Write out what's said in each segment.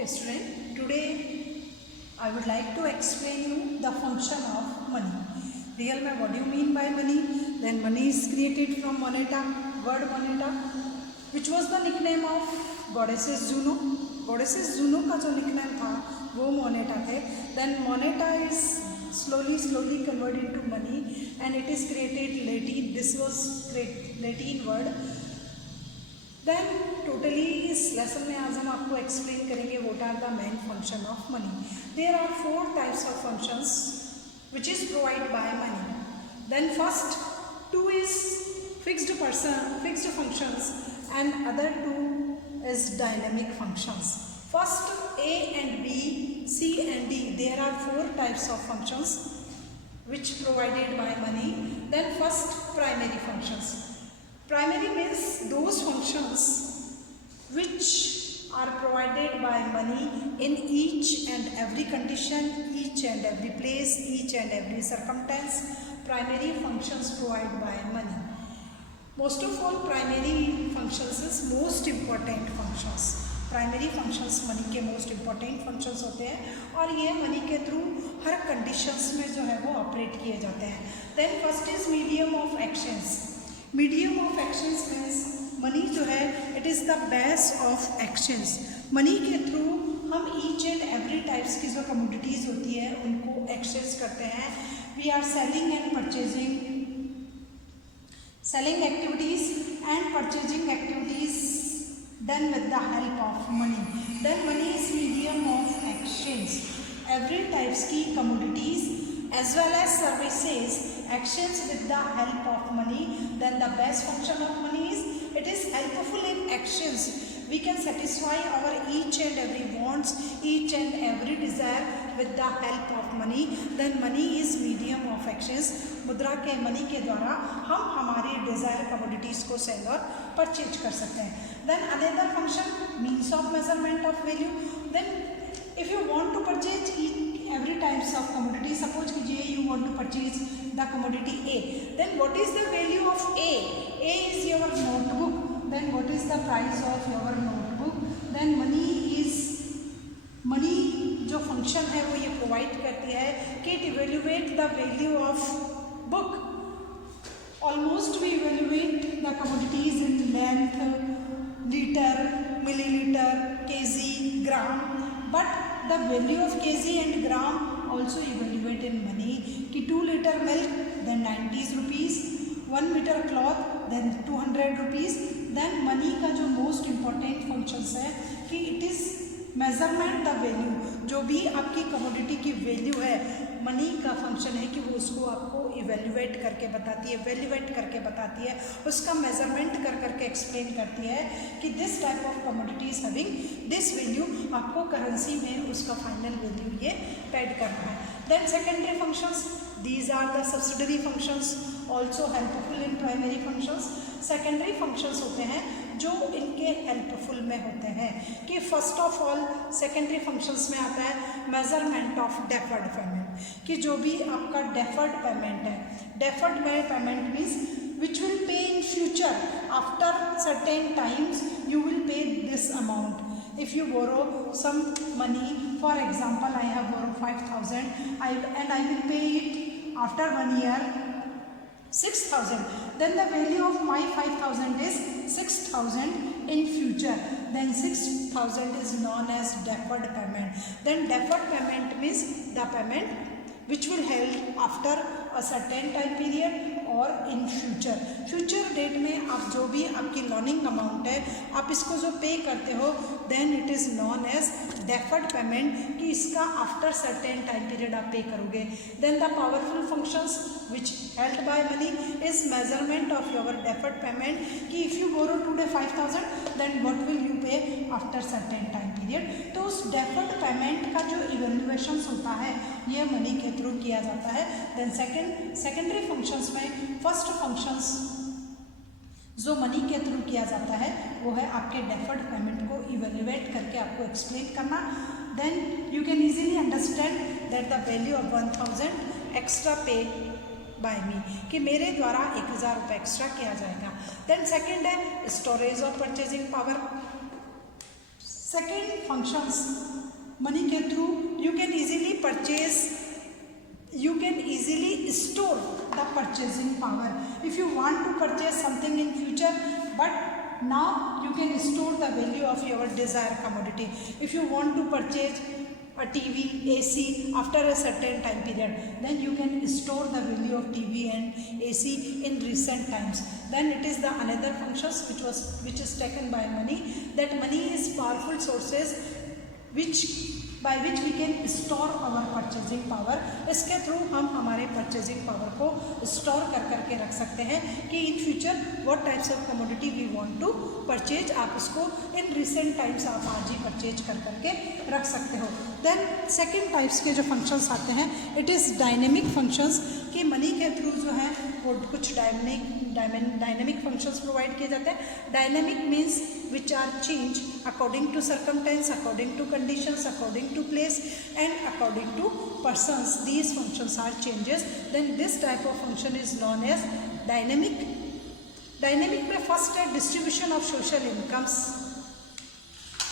Okay student, today I would like to explain you the function of money. Real mein, what do you mean by money? Then money is created from moneta, word moneta, which was the nickname of goddesses Juno. Goddesses Juno का जो nickname था वो moneta थे. Then moneta is slowly converted into money and it is created Latin. This was Latin word. Then totally इस lesson में आज हम आपको एक्सप्लेन करेंगे what are the main function of money. There are 4 types of functions which is provide by money. Then first 2 is fixed functions and other 2 is dynamic functions. First A and B, C and D, there are 4 types of functions which provided by money. Then first, primary functions. Primary means those functions which are provided by money in each and every condition, each and every place, each and every circumstance. Primary functions provided by money. Most of all, primary functions is most important functions. Primary functions money के most important functions होते हैं और ये money के through हर conditions में जो है वो ऑपरेट किए जाते हैं. Then first is medium of actions. Medium of actions means money जो है it is the base of actions. Money के थ्रू हम ईच एंड एवरी टाइप्स की जो कमोडिटीज़ होती है उनको एक्सचेंज करते हैं. We are selling and purchasing, selling activities and purchasing activities done with the help of money. Then money is medium of exchange. Every types की commodities as well as services exchange with the help of money. Then the best function of money is it is helpful in exchange. We can satisfy our each and every wants, each and every desire with the help of money. Then money is medium of exchange. मुद्रा के money के द्वारा हम हमारी desire commodities को sell और purchase कर सकते हैं. Then another function means of measurement of value. Then if you want to purchase every types of commodity, suppose कीजिए you want to purchase the commodity A, then what is the value of A? A is your notebook. Then what is the price of your notebook? Then money जो function है वो ये provide करती है कि it evaluate the value of book. Almost we evaluate the commodities in length, liter, milliliter, kg, gram, but the value of kg and gram also evaluate in money. कि 2 liter milk then 90 rupees, 1 meter cloth then 200 rupees. then money का जो most important functions है कि it is measurement the value. जो भी आपकी commodity की value है मनी का फंक्शन है कि वो उसको आपको इवेल्युएट करके बताती है, वैल्यूएट करके बताती है, उसका मेजरमेंट कर करके एक्सप्लेन करती है कि this type of commodity is having this value. आपको करेंसी में उसका फाइनल वैल्यू ये पेड करना है. Then secondary functions, these are the subsidiary functions also helpful in primary functions. Secondary functions होते हैं जो इनके हेल्पफुल में होते हैं कि first of all secondary functions में आता है मेजरमेंट ऑफ डेफर्ड पेमेंट. कि जो भी आपका डेफर्ड पेमेंट है, deferred payment means which will pay in future after certain times you will pay this amount. If you borrow some money, for example I have borrowed 5,000 and I will pay it after 1 year 6,000, then the value of my 5,000 is 6,000 in future. Then 6,000 is known as deferred payment. Then deferred payment means the payment which will held after a certain time period और in future date में आप जो भी आपकी loaning amount है आप इसको जो पे करते हो then it is known as deferred payment कि इसका आफ्टर सर्टेन टाइम पीरियड आप पे करोगे. Then the powerful functions which held by money is measurement of your deferred payment कि if you borrow today 5,000 then what will you pay after certain time period. तो उस deferred payment का जो evaluation होता है ये money के through किया जाता है. देन सेकेंडरी फंक्शंस में फर्स्ट फंक्शंस जो मनी के थ्रू किया जाता है वो है आपके डेफर्ड पेमेंट को इवेल्युएट करके आपको एक्सप्लेन करना. Then you can easily understand that the value of 1,000 extra pay by me कि मेरे द्वारा 1,000 रुपये एक्स्ट्रा किया जाएगा. देन सेकेंड है storage of purchasing power. Second functions, money के through you can easily purchase, you can easily store the purchasing power. If you want to purchase something in future, but now you can store the value of your desired commodity. If you want to purchase a TV, AC after a certain time period, then you can store the value of TV and AC in recent times. Then it is the another functions which is taken by money, that money is powerful sources by which we can store our purchasing power. इसके through हम हमारे purchasing power को store करके रख सकते हैं कि in future what types of commodity we want to purchase, आप उसको in recent times आप आज ही purchase करके रख सकते हो. Then second types के जो functions आते हैं, it is dynamic functions, कि मनी के थ्रू जो है वो कुछ डायनेमिक फंक्शंस प्रोवाइड किए जाते हैं. Dynamic means which are change according to circumstances, according to conditions, according to place and according to persons. These functions are changes. Then this type of function is known as dynamic. Dynamic में first है distribution of social incomes.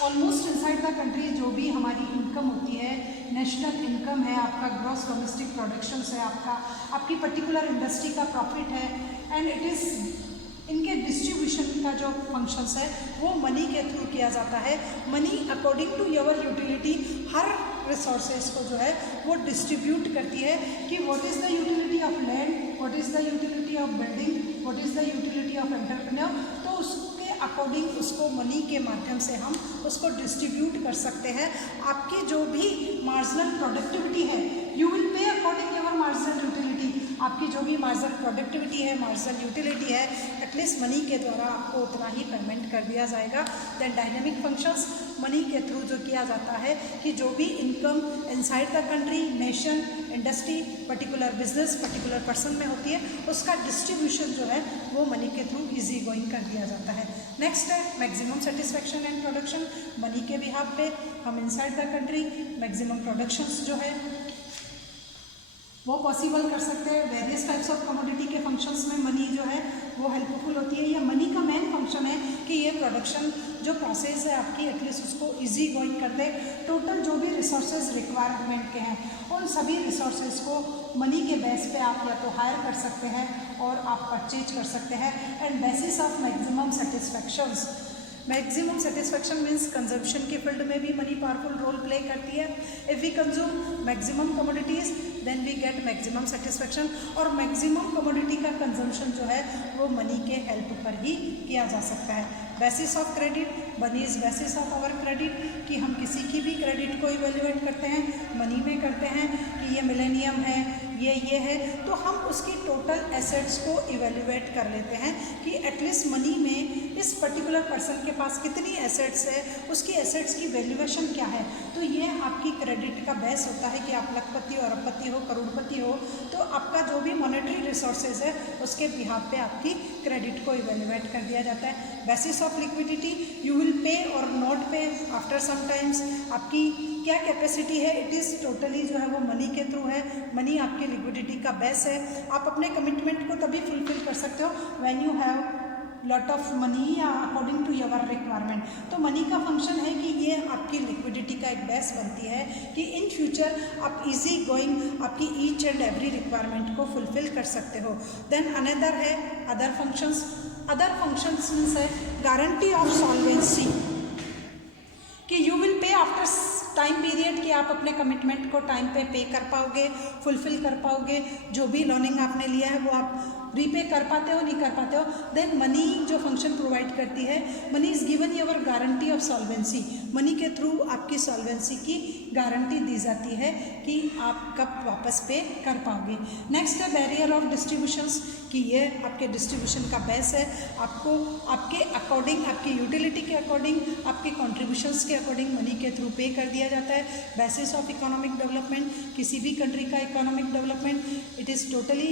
Almost inside the country जो भी हमारी income होती है, national income है, आपका gross domestic production है, आपकी पर्टिकुलर इंडस्ट्री का प्रॉफिट है, एंड इट इज़ इनके डिस्ट्रीब्यूशन का जो फंक्शंस है वो मनी के थ्रू किया जाता है. Money according to your utility हर रिसोर्सेज को जो है वो डिस्ट्रीब्यूट करती है कि what is the utility of land, what is the utility of building, what is the utility of entrepreneur. तो उसके अकॉर्डिंग उसको मनी के माध्यम से हम उसको डिस्ट्रीब्यूट कर सकते हैं. आपकी जो भी मार्जिनल प्रोडक्टिविटी है, you will pay according your marginal utility. आपकी जो भी मार्जिनल प्रोडक्टिविटी है, मार्जिनल यूटिलिटी है, एटलीस्ट मनी के द्वारा आपको उतना ही पेमेंट कर दिया जाएगा. देन डायनेमिक फंक्शंस, मनी के थ्रू जो किया जाता है कि जो भी income inside the country, nation, industry, particular business, particular person में होती है, उसका डिस्ट्रीब्यूशन जो है वो मनी के थ्रू इजी गोइंग कर दिया जाता है. नेक्स्ट है maximum satisfaction and production. Money के बिहाफ पे हम inside the country maximum productions जो है वो पॉसिबल कर सकते हैं. वेरियस टाइप्स ऑफ कमोडिटी के फंक्शंस में मनी जो है वो हेल्पफुल होती है. या मनी का मेन फंक्शन है कि ये प्रोडक्शन जो प्रोसेस है आपकी एटलीस्ट उसको इजी गोइंग कर दे. टोटल जो भी रिसोर्सेज रिक्वायरमेंट के हैं उन सभी रिसोर्सेज को मनी के बेस पे आप या तो हायर कर सकते हैं और आप परचेज कर सकते हैं. And basis of maximum satisfactions, maximum satisfaction means consumption के फील्ड में भी मनी पावरफुल रोल प्ले करती है. If we consume maximum commodities then we get maximum satisfaction. और मैक्सिमम कमोडिटी का कंजम्पशन जो है वो मनी के हेल्प पर ही किया जा सकता है. Basis of credit, money is basis of our credit, कि हम किसी की भी क्रेडिट को इवेल्युएट करते हैं, मनी में करते हैं कि ये मिलेनियम है, ये है, तो हम उसकी टोटल एसेट्स को इवेल्युएट कर लेते हैं कि एटलीस्ट मनी में इस पर्टिकुलर पर्सन के पास कितनी एसेट्स है, उसकी एसेट्स की वैल्यूएशन क्या है. तो ये आपकी क्रेडिट का बेस होता है कि आप लखपति और अरबपति हो, करोड़पति हो, तो आपका जो भी मॉनेटरी रिसोर्सेज है उसके बिहाफ पे आपकी क्रेडिट को इवेल्युएट कर दिया जाता है. Basis of liquidity, you will pay और नॉट पे आफ्टर सम टाइम्स. आपकी क्या कैपेसिटी है, इट इज़ टोटली जो है वो मनी के थ्रू है. मनी आपकी लिक्विडिटी का बेस है. आप अपने कमिटमेंट को तभी फुलफिल कर सकते हो when you have lot of money या अकॉर्डिंग टू योर रिक्वायरमेंट. तो मनी का फंक्शन है कि ये आपकी लिक्विडिटी का एक बेस बनती है कि इन फ्यूचर आप इजी गोइंग आपकी ईच एंड एवरी रिक्वायरमेंट को फुलफिल कर सकते हो. देन अनदर है other functions. Other functions means है गारंटी ऑफ सॉल्वेंसी, कि you will pay after time period, कि आप अपने कमिटमेंट को टाइम पे कर पाओगे, फुलफिल कर पाओगे. जो भी लोनिंग आपने लिया है वो आप रीपे कर पाते हो, नहीं कर पाते हो. देन मनी जो फंक्शन प्रोवाइड करती है, money is given your guarantee of solvency. Money के थ्रू आपकी सॉल्वेंसी की गारंटी दी जाती है कि आप कब वापस पे कर पाओगे. नेक्स्ट है बैरियर ऑफ डिस्ट्रीब्यूशंस, कि ये आपके डिस्ट्रीब्यूशन का बेस है. आपको आपके अकॉर्डिंग, आपकी यूटिलिटी के अकॉर्डिंग, आपके कॉन्ट्रीब्यूशंस के अकॉर्डिंग मनी के थ्रू पे कर दिया जाता है. बेसिस ऑफ इकोनॉमिक डेवलपमेंट, किसी भी कंट्री का economic development it is totally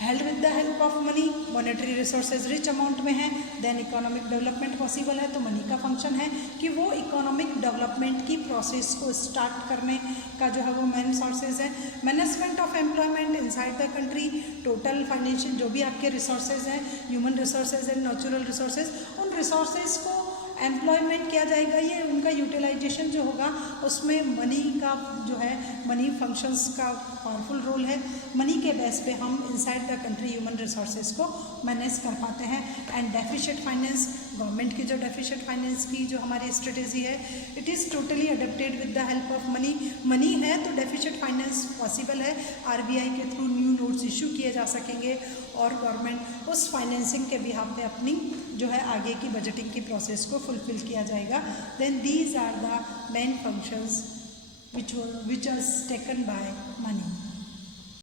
held with the help of money. Monetary resources rich amount में है, देन इकोनॉमिक डेवलपमेंट पॉसिबल है. तो मनी का फंक्शन है कि वो इकोनॉमिक डेवलपमेंट की प्रोसेस को स्टार्ट करने का जो है वो मेन सोर्सेज है. Management of employment inside the country, total financial जो भी आपके रिसोर्सेज हैं, human resources and natural resources, उन रिसोर्सेज को एम्प्लॉयमेंट किया जाएगा, ये उनका यूटिलाइजेशन जो होगा उसमें मनी का जो है, मनी फंक्शंस का पावरफुल रोल है। मनी के बेस पे हम inside the country human resources को मैनेज कर पाते हैं। एंड डेफिशिएंट फाइनेंस, गवर्नमेंट की जो डेफिशिएंट फाइनेंस की जो हमारी स्ट्रेटेजी है, it is totally adapted with the help of money. Money है तो डेफिशिएंट फाइनेंस पॉसिबल है, आरबीआई के थ्रू न्यू नोट्स इशू किए जा सकेंगे और गवर्नमेंट उस फाइनेंसिंग के बिहाफ पे अपनी जो है आगे की बजटिंग की प्रोसेस को फुलफिल किया जाएगा। Then these are the main functions which was taken by money.